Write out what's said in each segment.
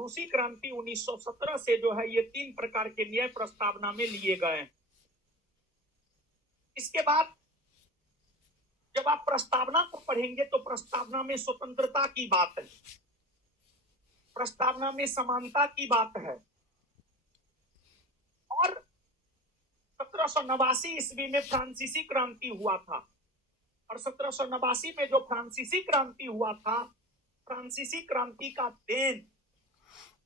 रूसी क्रांति 1917 से जो है ये 3 प्रकार के न्याय प्रस्तावना में लिए गए। इसके बाद जब आप प्रस्तावना को पढ़ेंगे तो प्रस्तावना में स्वतंत्रता की बात है, प्रस्तावना में समानता की बात है। और 1789 ईस्वी में फ्रांसीसी क्रांति हुआ था, और 1789 में जो फ्रांसीसी क्रांति हुआ था, फ्रांसीसी क्रांति का देन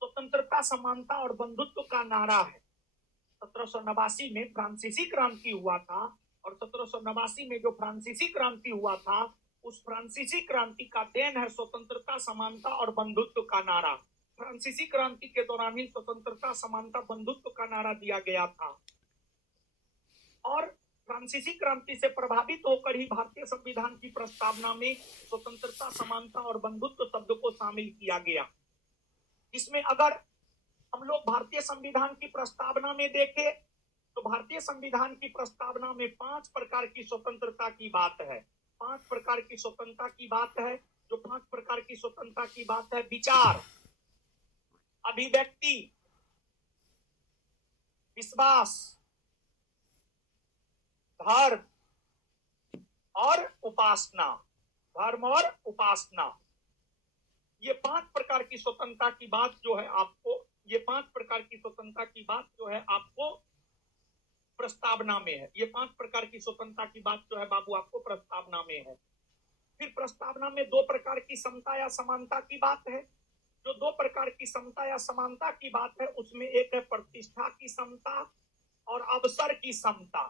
स्वतंत्रता, समानता और बंधुत्व का नारा है। 1789 में फ्रांसीसी क्रांति हुआ था, और 1789 में जो फ्रांसीसी क्रांति हुआ था, उस फ्रांसीसी क्रांति का देन है स्वतंत्रता, समानता और बंधुत्व का नारा। फ्रांसीसी क्रांति के दौरान ही स्वतंत्रता, समानता, बंधुत्व का नारा दिया गया था। और फ्रांसीसी क्रांति से प्रभावित होकर ही भारतीय संविधान की प्रस्तावना में स्वतंत्रता, समानता और बंधुत्व शब्द को शामिल किया गया। इसमें अगर हम लोग भारतीय संविधान की प्रस्तावना में देखें तो भारतीय संविधान की प्रस्तावना में 5 प्रकार की स्वतंत्रता की बात है। 5 प्रकार की स्वतंत्रता की बात है। जो 5 प्रकार की स्वतंत्रता की बात है: विचार, अभिव्यक्ति, विश्वास, धर्म और उपासना। धर्म और उपासना, ये 5 प्रकार की स्वतंत्रता की बात जो है आपको, ये 5 प्रकार की स्वतंत्रता की बात जो है आपको प्रस्तावना में है। ये 5 प्रकार की स्वतंत्रता की बात जो है बाबू आपको प्रस्तावना में है। फिर प्रस्तावना में 2 प्रकार की समता या समानता की बात है। जो 2 प्रकार की समता या समानता की बात है उसमें एक है प्रतिष्ठा की समता और अवसर की समता।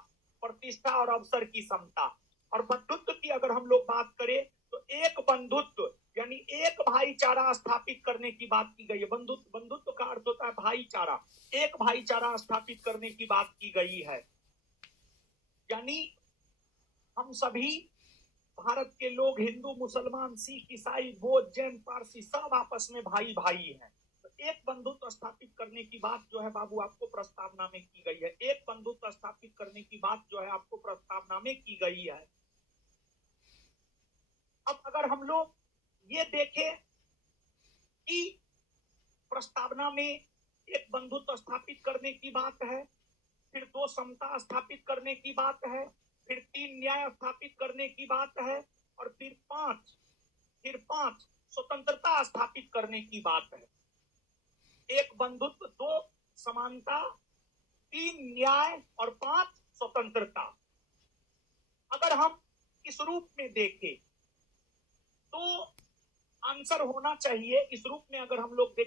प्रतिष्ठा और अवसर की समता। और बंधुत्व की अगर हम लोग बात करें तो एक बंधुत्व यानी एक भाईचारा स्थापित करने की बात की गई है। बंधुत्व का अर्थ होता है भाईचारा, एक भाईचारा स्थापित करने की बात की गई है। यानी हम सभी भारत के लोग, हिंदू, मुसलमान, सिख, ईसाई, बौद्ध, जैन, पारसी, सब आपस में भाई भाई हैं। तो एक बंधुत्व स्थापित करने की बात जो है बाबू आपको प्रस्तावना में की गई है। एक बंधुत्व स्थापित करने की बात जो है आपको प्रस्तावना में की गई है। अब अगर हम लोग ये देखें कि प्रस्तावना में एक बंधुत्व स्थापित करने की बात है, फिर 2 समता स्थापित करने की बात है, फिर 3 न्याय स्थापित करने की बात है, और फिर 5 स्वतंत्रता स्थापित करने की बात है। एक बंधुत्व, 2 समानता, 3 न्याय और 5 स्वतंत्रता। अगर हम इस रूप में देखें तो आंसर होना चाहिए, इस रूप में अगर हम लोग देखें